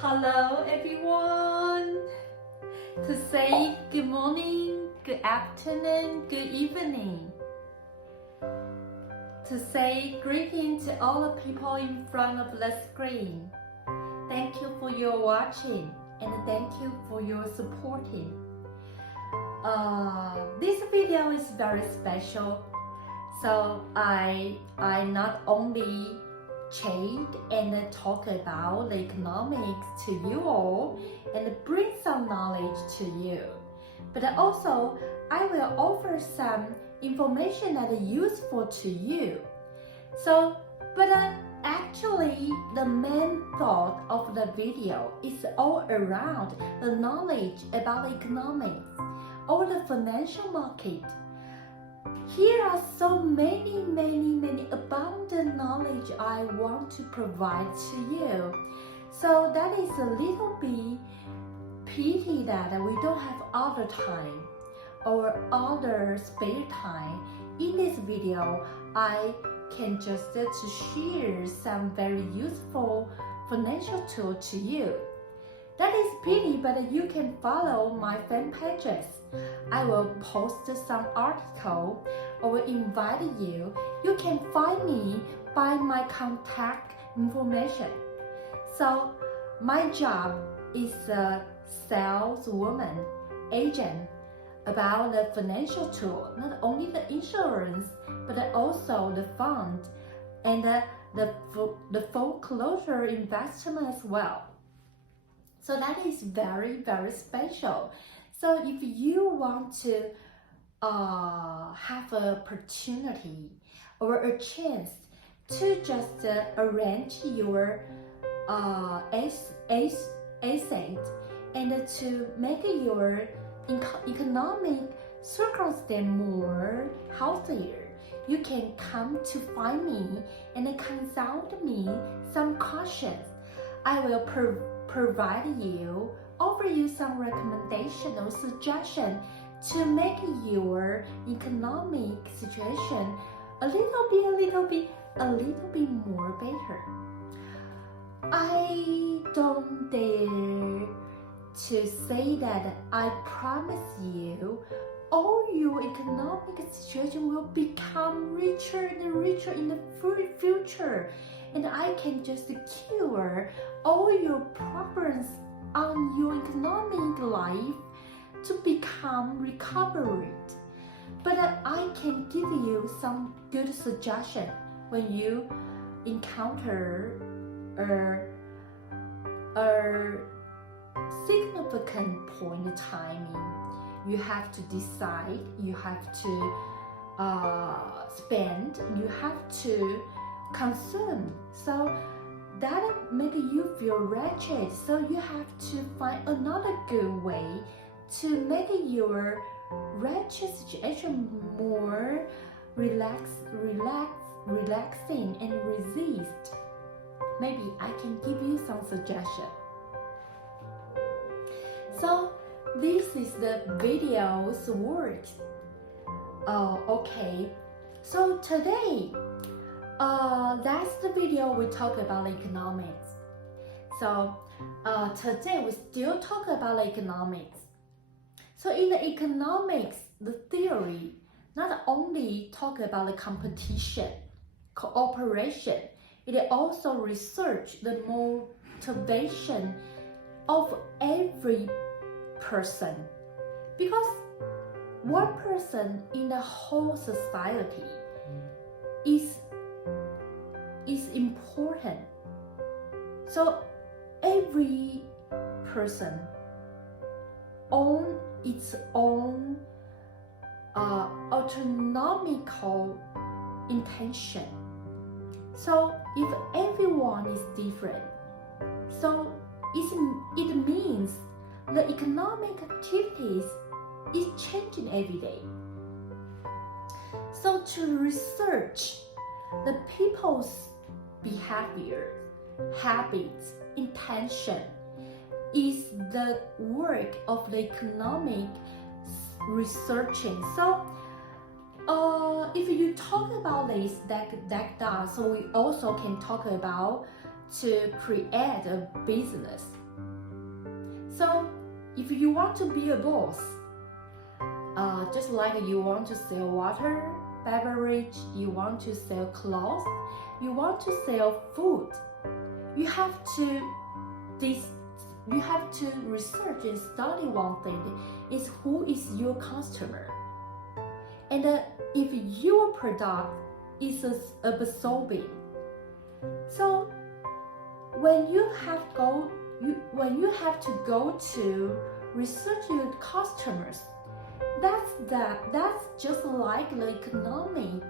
Hello everyone! To say good morning, good afternoon, good evening. To say greeting to all the people in front of the screen. Thank you for your watching and thank you for your supporting. This video is very special. So I not only chat and talk about the economics to you all and bring some knowledge to you, but also I will offer some information that is useful to you. But actually the main thought of the video is all around the knowledge about the economics or the financial market. Here are so many abundant knowledge I want to provide to you. So that is a little bit pity that we don't have other time or other spare time. In this video, I can just to share some very useful financial tool to you. That is pity, but you can follow my fan pages. I will post some article or invite you. You can find me by my contact information. So my job is a saleswoman, agent about the financial tool, not only the insurance, but also the fund and the foreclosure investment as well. So that is very special. So if you want to have an opportunity or a chance to just arrange your asset and to make your economic circumstance more healthier, you can come to find me and consult me some questions. I will offer you some recommendation or suggestion to make your economic situation a little bit more better. I don't dare to say that I promise you all your economic situation will become richer and richer in the future, and I can just cure all your problems on your economic life to become recovered. But I can give you some good suggestion when you encounter a significant point in timing. You have to decide, you have to spend, you have to consume. So that make you feel wretched. So you have to find another good way to make your wretched situation more relaxing and resist. Maybe I can give you some suggestion. So this is the video's work. Okay. So today, that's the video we talk about economics. So today we still talk about economics. So in the economics, the theory not only talk about the competition, cooperation, it also research the motivation of every person, because one person in the whole society is important. So every person own its own autonomical intention. So if everyone is different, so it means the economic activities is changing every day. So to research the people's behavior, habits, intention is the work of the economic researching. So if you talk about this, so we also can talk about to create a business. So if you want to be a boss, just like you want to sell water, beverage, you want to sell clothes, you want to sell food, you have to research and study one thing, is who is your customer. And if your product is absorbing, so when you have to go to research your customers, that's just like the economic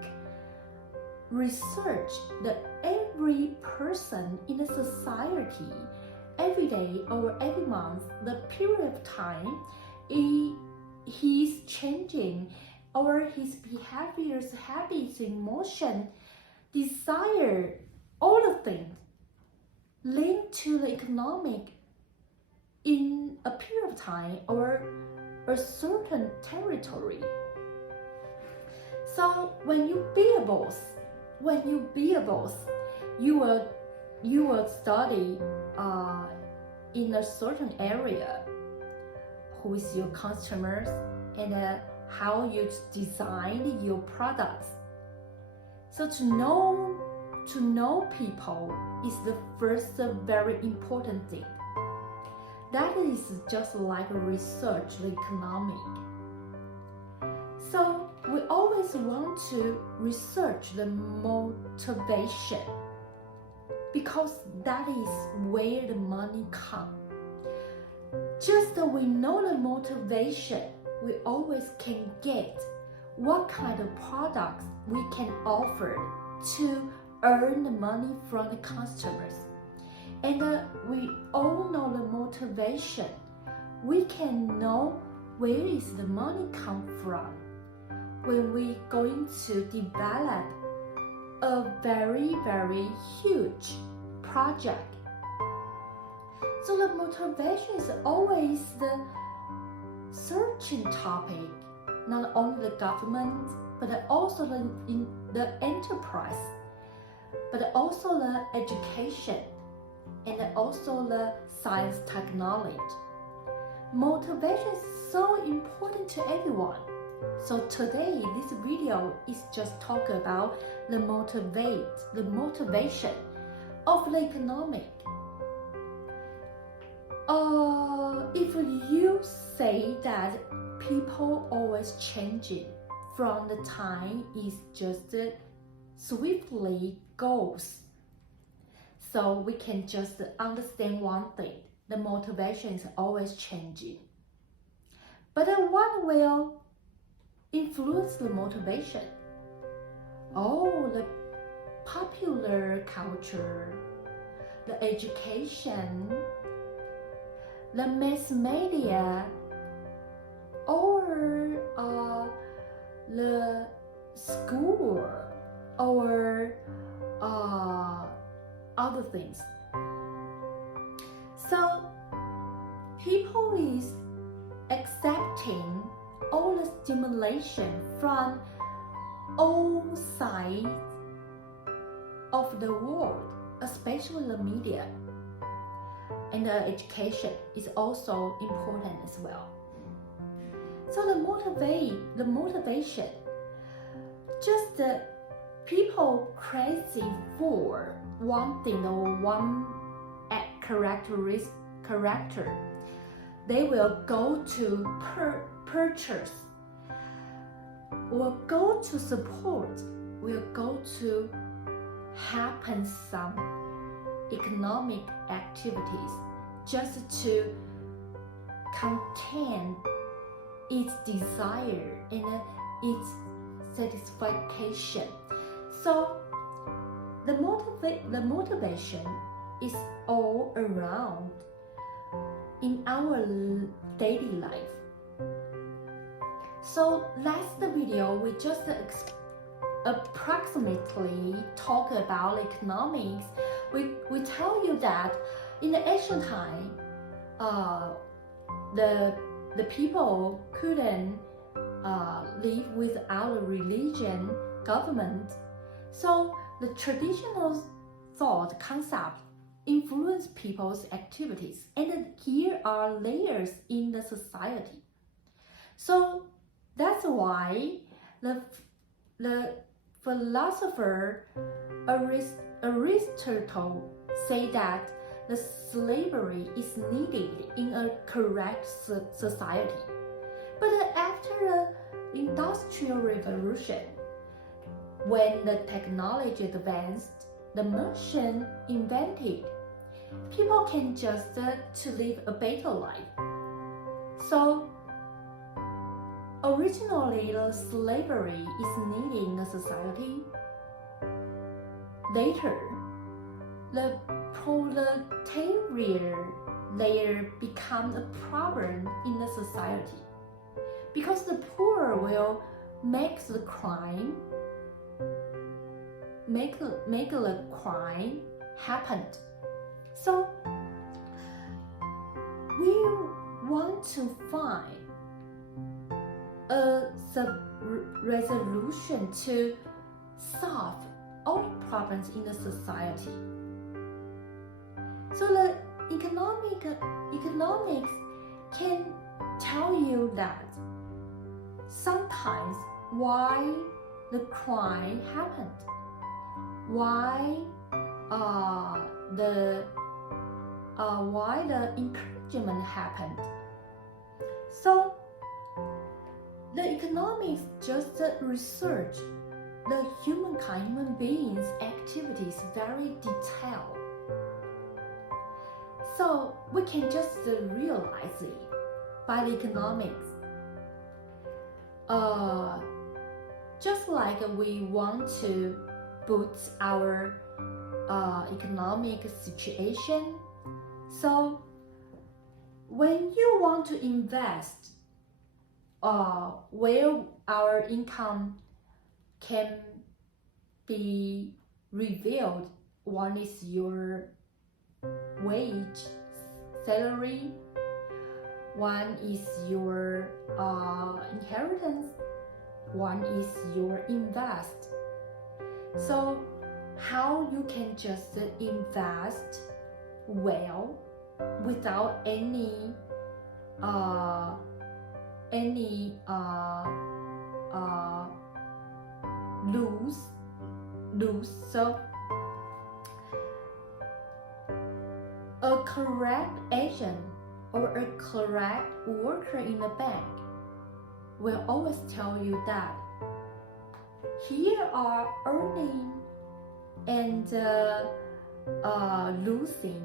research that every person in a society every day or every month, the period of time he's changing, or his behaviors, habits, emotion, desire, all of things linked to the economic in a period of time or a certain territory. So when you be a boss, you will study in a certain area who is your customers and how you design your products. So to know people is the first very important thing. That is just like research the economic. So we always want to research the motivation, because that is where the money comes. Just that we know the motivation, we always can get what kind of products we can offer to earn the money from the customers. And we all know the motivation. We can know where is the money come from when we're going to develop a very, very huge project. So the motivation is always the searching topic, not only the government, but also the enterprise, but also the education, and also the science technology. Motivation is so important to everyone. So today, this video is just talk about the motivation of the economic. If you say that people always changing from the time is just swiftly goes, so we can just understand one thing: the motivation is always changing. But what will influence the motivation? Oh, the popular culture, the education, the mass media, or the school, or other things. So people is accepting all the stimulation from all sides of the world, especially the media. And the education is also important as well. So the motivation, just the people crazy for one thing or one character, they will go to purchase, will go to support, will go to happen some economic activities just to contain its desire and its satisfaction. So the motivation is all around in our daily life. So last video we just approximately talk about economics. We tell you that in the ancient time, the people couldn't live without a religion, government. So the traditional thought concept influence people's activities, and here are layers in the society. So that's why the philosopher Aristotle said that the slavery is needed in a correct society. But after the Industrial Revolution, when the technology advanced, the machine invented, people can just to live a better life. So originally, the slavery is needed in the society. Later, the proletariat layer become a problem in the society because the poor will make the crime happen. So we want to find a resolution to solve all the problems in the society. So the economics can tell you that sometimes why the crime happened, why the encouragement happened. So the economics just research the human beings' activities very detailed. So we can just realize it by the economics. Just like we want to boost our economic situation. So when you want to invest, where our income can be revealed, one is your wage, salary, one is your inheritance, one is your invest. So how you can just invest well without any lose. So a correct agent or a correct worker in a bank will always tell you that here are earning and losing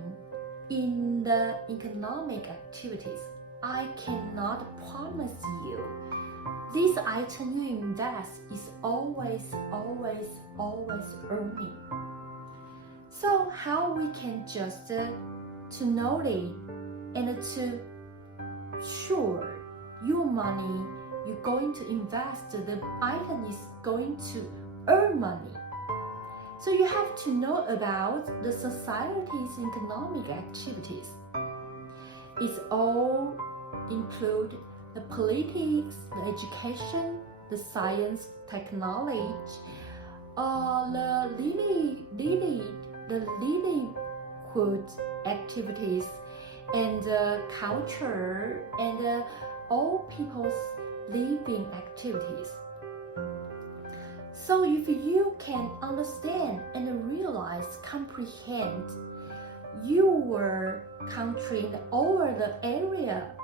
in the economic activities. I cannot promise you this item you invest is always earning. So how we can just to know it and to sure your money you're going to invest, the item is going to earn money. So you have to know about the society's economic activities. It's all include the politics, the education, the science, technology, the livelihood activities, and culture, and all people's living activities. So if you can understand and realize, comprehend your country in all the area,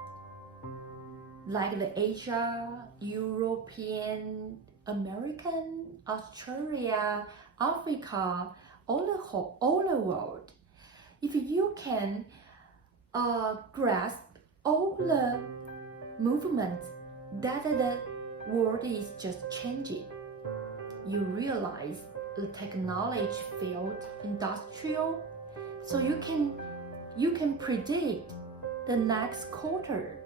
like the Asia, European, American, Australia, Africa, all the world. If you can grasp all the movements that the world is just changing, you realize the technology field, industrial, so you can predict the next quarter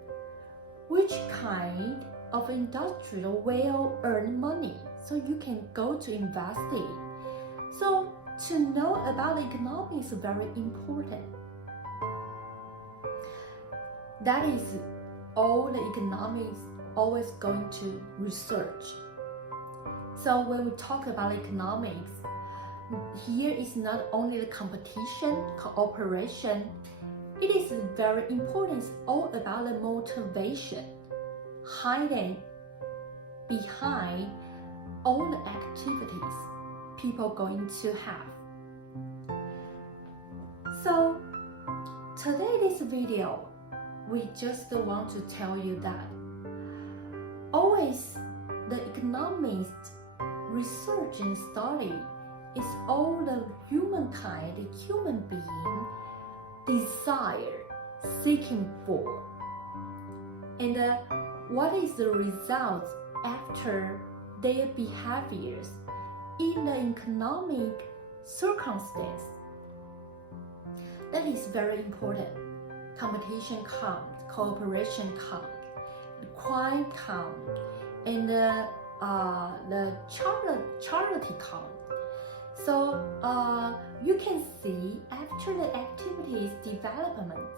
which kind of industrial will earn money, so you can go to invest it. So to know about economics is very important. That is all the economics always going to research. So when we talk about economics, here is not only the competition, cooperation. It is very important. It's all about the motivation hiding behind all the activities people going to have. So today this video, we just want to tell you that always the economics research and study is all the humankind, the human being desire, seeking for. And what is the result after their behaviors in the economic circumstance? That is very important. Competition counts, cooperation counts, crime counts, and the charity count. So you can see after the activities development,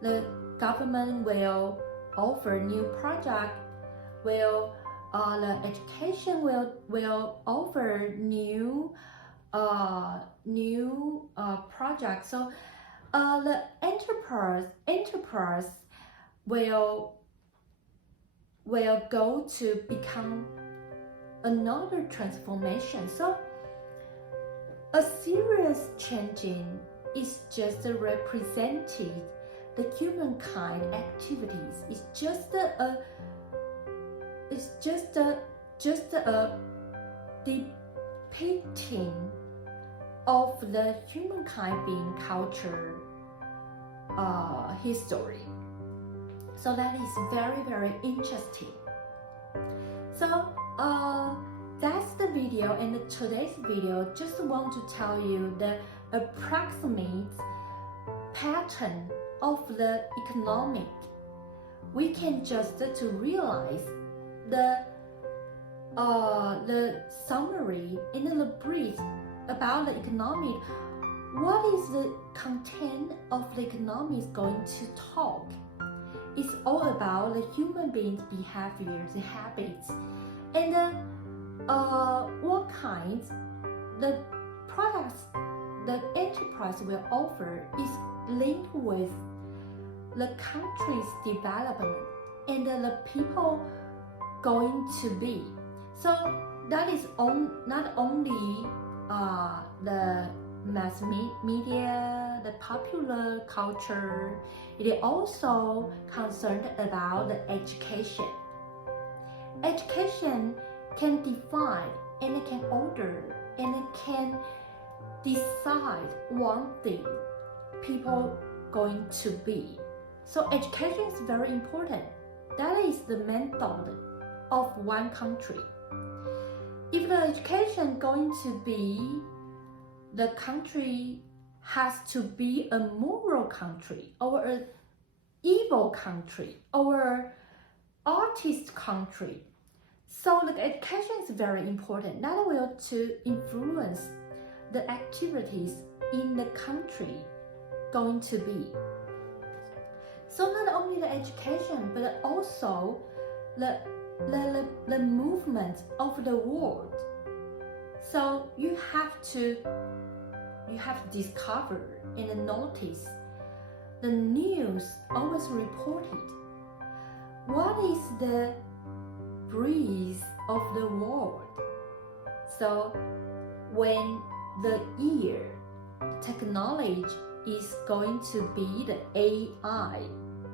the government will offer new project, the education will offer new projects. So the enterprise will go to become another transformation. So a serious changing is just represented the humankind activities. It's just a depicting of the humankind being culture history. So that is very, very interesting. So that's the video, and today's video just want to tell you the approximate pattern of the economic. We can just to realize the summary in the brief about the economic. What is the content of the economics going to talk? It's all about the human beings' behaviors, the habits, and what kinds the products the enterprise will offer is linked with the country's development and the people going to be. So that is not only the mass media, the popular culture, it is also concerned about the education. Education can define and it can order and it can decide one thing people going to be. So education is very important. That is the method of one country. If the education going to be, the country has to be a moral country or an evil country or artist country. So the education is very important. That will to influence the activities in the country going to be. So not only the education, but also the movement of the world. So you have to discover and notice the news always reported. What is the breeze of the world? So when the year technology is going to be the AI,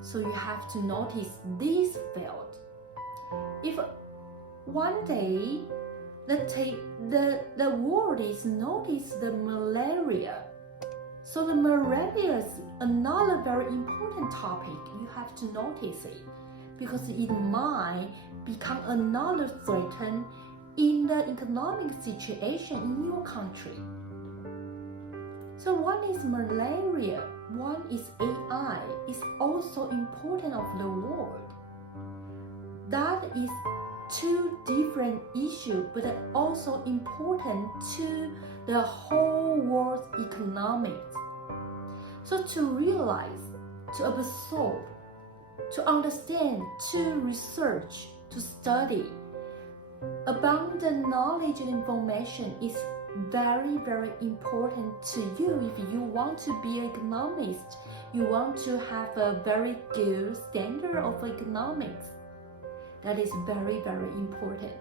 so you have to notice this field. If one day the world is noticed the malaria, so the malaria is another very important topic. You have to notice it because it might become another threat in the economic situation in your country. So one is malaria, one is AI. It's also important of the world. That is two different issues, but also important to the whole world's economics. So to realize, to absorb, to understand, to research, to study, abundant knowledge and information is very, very important to you if you want to be an economist. You want to have a very good standard of economics. That is very, very important.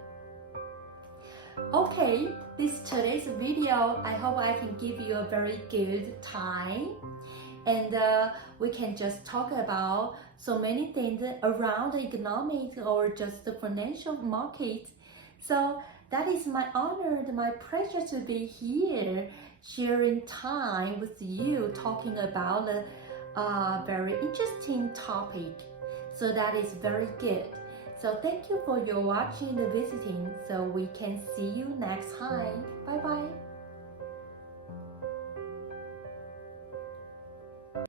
Okay, this is today's video. I hope I can give you a very good time. And we can just talk about so many things around the economics or just the financial market. So that is my honor and my pleasure to be here, sharing time with you, talking about a very interesting topic. So that is very good. So thank you for your watching and visiting. So we can see you next time. Bye bye.